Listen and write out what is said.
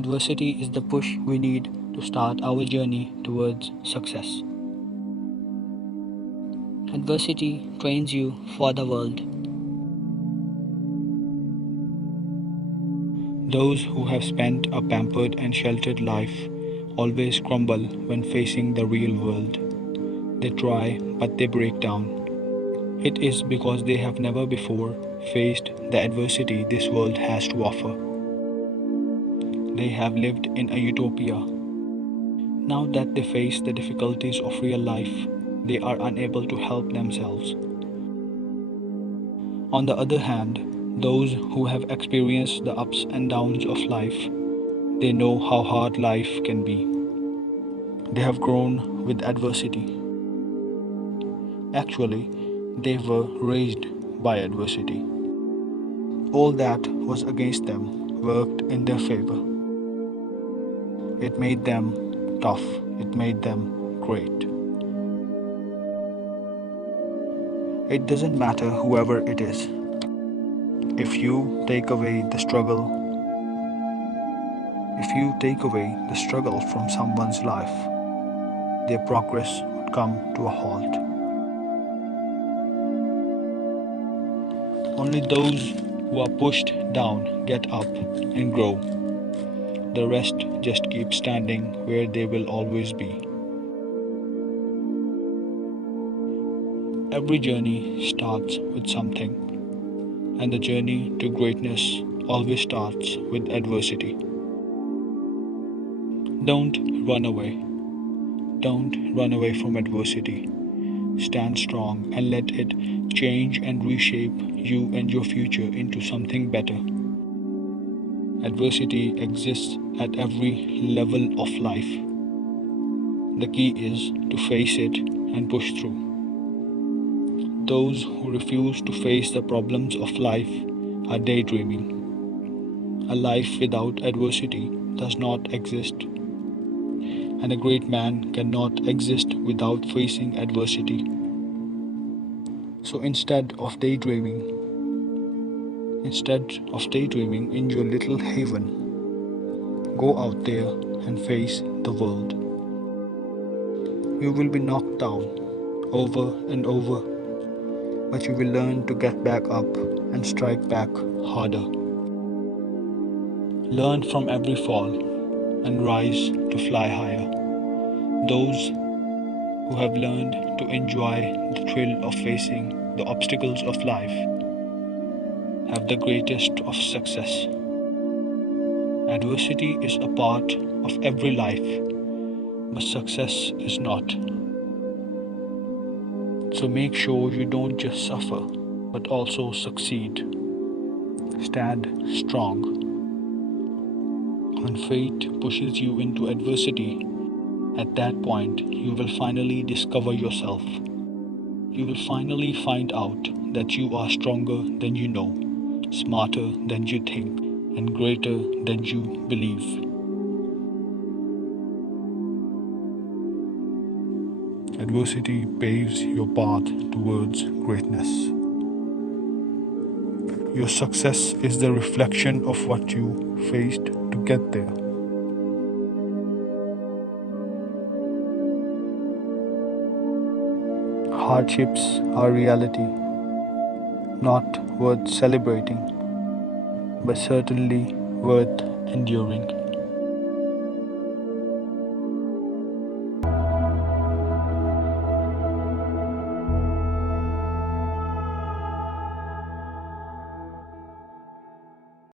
Adversity is the push we need to start our journey towards success. Adversity trains you for the world. Those who have spent a pampered and sheltered life always crumble when facing the real world. They try, but they break down. It is because they have never before faced the adversity this world has to offer. They have lived in a utopia. Now that they face the difficulties of real life, they are unable to help themselves. On the other hand, those who have experienced the ups and downs of life, they know how hard life can be. They have grown with adversity. Actually, they were raised by adversity. All that was against them worked in their favor. It made them tough. It made them great. It doesn't matter whoever it is. If you take away the struggle from someone's life, their progress would come to a halt. Only those who are pushed down get up and grow. The rest just keep standing where they will always be. Every journey starts with something, and the journey to greatness always starts with adversity. Don't run away. Don't run away from adversity. Stand strong and let it change and reshape you and your future into something better. Adversity exists at every level of life. The key is to face it and push through. Those who refuse to face the problems of life are daydreaming. A life without adversity does not exist, and a great man cannot exist without facing adversity. So instead of daydreaming in your little haven, go out there and face the world. You will be knocked down over and over, but you will learn to get back up and strike back harder. Learn from every fall and rise to fly higher. Those who have learned to enjoy the thrill of facing the obstacles of life have the greatest of success. Adversity is a part of every life, but success is not. So make sure you don't just suffer, but also succeed. Stand strong. When fate pushes you into adversity, at that point you will finally discover yourself. You will finally find out that you are stronger than you know, smarter than you think, and greater than you believe. Adversity paves your path towards greatness. Your success is the reflection of what you faced to get there. Hardships are reality, not worth celebrating, but certainly worth enduring.